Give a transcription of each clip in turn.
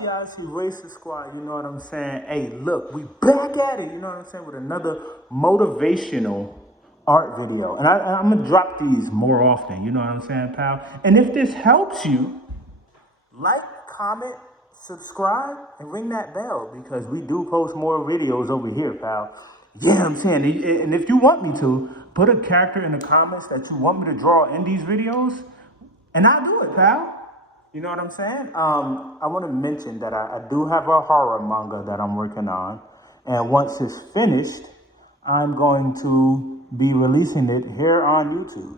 up, y'all? It's Racist Squad, you know what I'm saying? Hey, look, we back at it, you know what I'm saying, with another motivational art video. And I'm gonna drop these more often, you know what I'm saying, pal? And if this helps you, like, comment, subscribe, and ring that bell because we do post more videos over here, pal. Yeah, I'm saying, and if you want me to, put a character in the comments that you want me to draw in these videos, and I'll do it, pal. You know what I'm saying? I want to mention that I do have a horror manga that I'm working on. And once it's finished, I'm going to be releasing it here on YouTube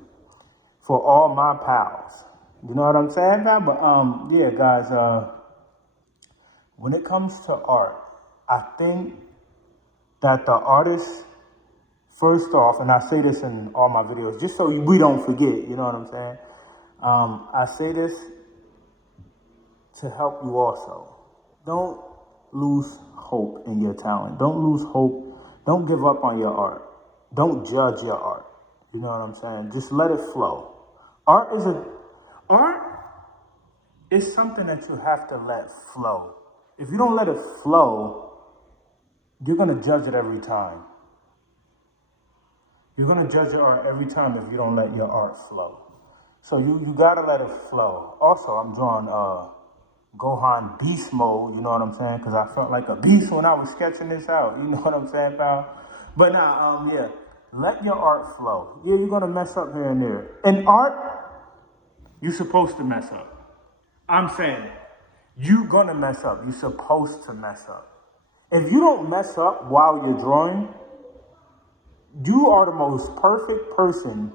for all my pals. You know what I'm saying, pal? But yeah, guys, when it comes to art, I think that the artist, first off, and I say this in all my videos, just so we don't forget, you know what I'm saying? I say this to help you also. Don't lose hope in your talent. Don't lose hope. Don't give up on your art. Don't judge your art. You know what I'm saying? Just let it flow. Art is something that you have to let flow. If you don't let it flow, you're gonna judge it every time. You're gonna judge your art every time if you don't let your art flow. So you gotta let it flow. Also, I'm drawing Gohan beast mode, you know what I'm saying? Because I felt like a beast when I was sketching this out, you know what I'm saying, pal? But nah, yeah, let your art flow. Yeah, you're gonna mess up here and there. In art, you're supposed to mess up. I'm saying, you're gonna mess up. You're supposed to mess up. If you don't mess up while you're drawing, you are the most perfect person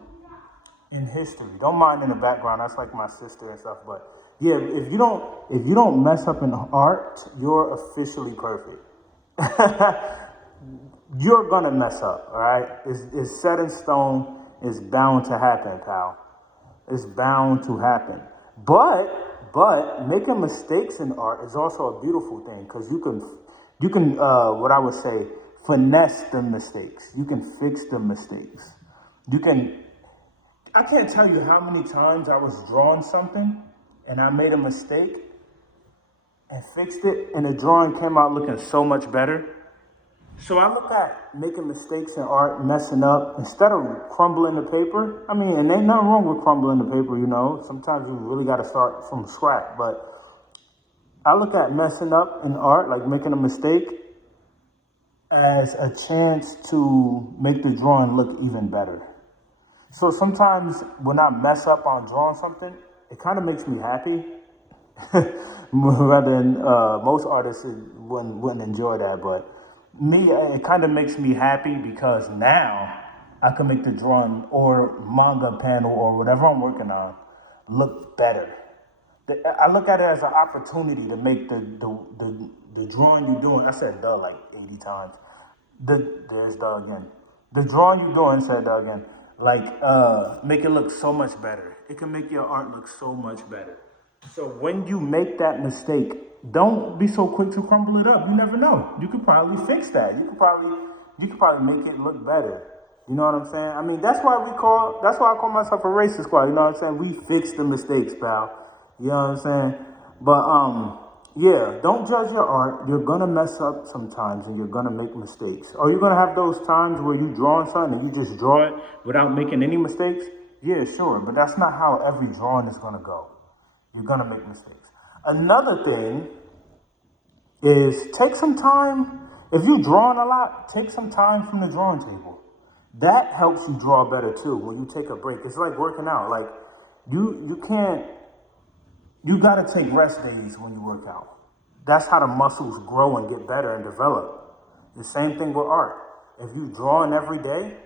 in history. Don't mind in the background, that's like my sister and stuff, but yeah, if you don't mess up in art, you're officially perfect. You're gonna mess up, all right? It's set in stone. It's bound to happen, pal. It's bound to happen. But making mistakes in art is also a beautiful thing because you can what I would say, finesse the mistakes. You can fix the mistakes. I can't tell you how many times I was drawing something and I made a mistake and fixed it and the drawing came out looking so much better. So I look at making mistakes in art, messing up, instead of crumbling the paper. I mean, and ain't nothing wrong with crumbling the paper, you know. Sometimes you really got to start from scratch. But I look at messing up in art, like making a mistake, as a chance to make the drawing look even better. So sometimes when I mess up on drawing something, it kind of makes me happy. Rather than most artists wouldn't enjoy that, but me, it kind of makes me happy because now I can make the drawing or manga panel or whatever I'm working on look better. I look at it as an opportunity to make the drawing you're doing. I said "the" like 80 times. There's "the" again. The drawing you're doing, said "the" again. Like make it look so much better. It can make your art look so much better. So when you make that mistake, don't be so quick to crumble it up. You never know. You could probably fix that. You could probably make it look better. You know what I'm saying? I mean, that's why I call myself a racist squad. You know what I'm saying? We fix the mistakes, pal. You know what I'm saying? But yeah, don't judge your art. You're gonna mess up sometimes and you're gonna make mistakes. Or you're gonna have those times where you drawing something and you just draw it without making any mistakes. Yeah, sure, but that's not how every drawing is gonna go. You're gonna make mistakes. Another thing is take some time. If you're drawing a lot, take some time from the drawing table. That helps you draw better too. When you take a break, it's like working out. Like you can't. You gotta take rest days when you work out. That's how the muscles grow and get better and develop. The same thing with art. If you drawing every day,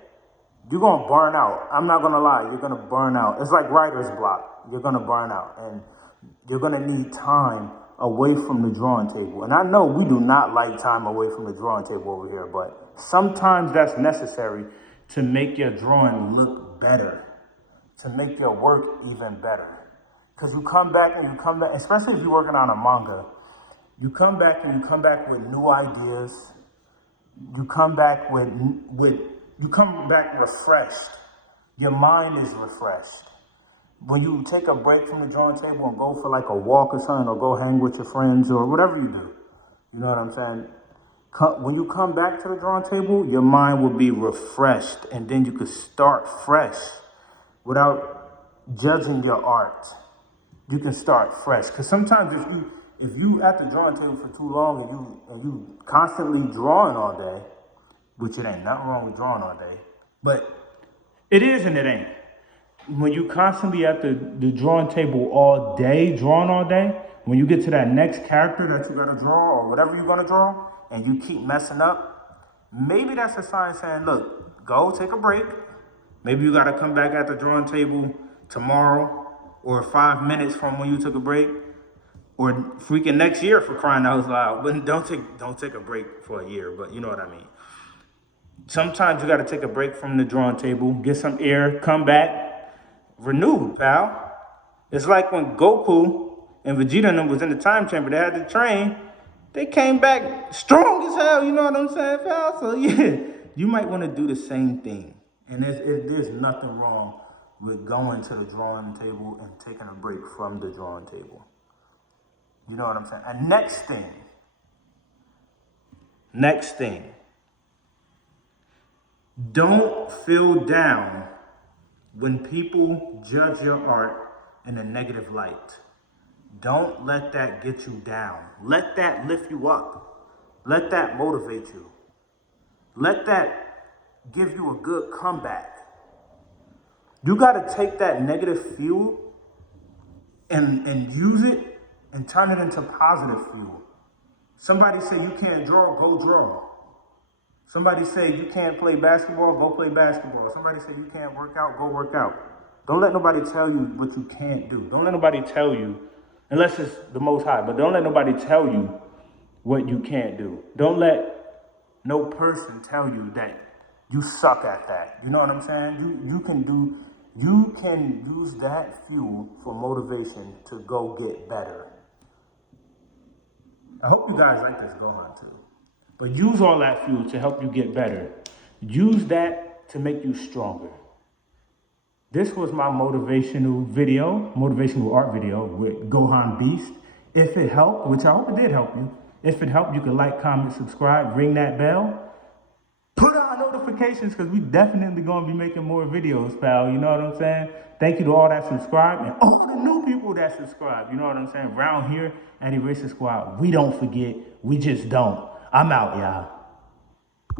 you're gonna burn out. I'm not gonna lie, you're gonna burn out. It's like writer's block. You're gonna burn out and you're gonna need time away from the drawing table. And I know we do not like time away from the drawing table over here, but sometimes that's necessary to make your drawing look better, to make your work even better. Because you come back, especially if you're working on a manga, you come back with new ideas. You come back you come back refreshed. Your mind is refreshed. when you take a break from the drawing table and go for like a walk or something, or go hang with your friends or whatever you do, you know what I'm saying? When you come back to the drawing table, your mind will be refreshed, and then you could start fresh without judging your art. You can start fresh, because sometimes if you at the drawing table for too long and you constantly drawing all day, which it ain't nothing wrong with drawing all day, but it is and it ain't. When you constantly at the drawing table all day, drawing all day, when you get to that next character that you gotta draw or whatever you're gonna draw, and you keep messing up, maybe that's a sign saying, look, go take a break. Maybe you gotta come back at the drawing table tomorrow or 5 minutes from when you took a break, or freaking next year, for crying out loud. But don't take a break for a year, but you know what I mean. Sometimes you gotta take a break from the drawing table, get some air, come back, renewed, pal. It's like when Goku and Vegeta and them was in the time chamber, they had to train. They came back strong as hell, you know what I'm saying, pal? So yeah, you might want to do the same thing. And there's nothing wrong with going to the drawing table and taking a break from the drawing table. You know what I'm saying? And next thing, don't feel down when people judge your art in a negative light. Don't let that get you down. Let that lift you up. Let that motivate you. Let that give you a good comeback. You gotta take that negative fuel and use it and turn it into positive fuel. Somebody say you can't draw, go draw. Somebody say you can't play basketball, go play basketball. Somebody say you can't work out, go work out. Don't let nobody tell you what you can't do. Don't let nobody tell you, unless it's the Most High, but don't let nobody tell you what you can't do. Don't let no person tell you that you suck at that. You know what I'm saying? You can use that fuel for motivation to go get better. I hope you guys like this Gohan too. But use all that fuel to help you get better. Use that to make you stronger. This was my motivational art video with Gohan Beast. If it helped, which I hope it did help you, if it helped, you can like, comment, subscribe, ring that bell. Put on notifications, because we definitely going to be making more videos, pal. You know what I'm saying? Thank you to all that subscribe and all the new people that subscribe. You know what I'm saying? Around here at Eraser Squad, we don't forget. We just don't. I'm out, y'all.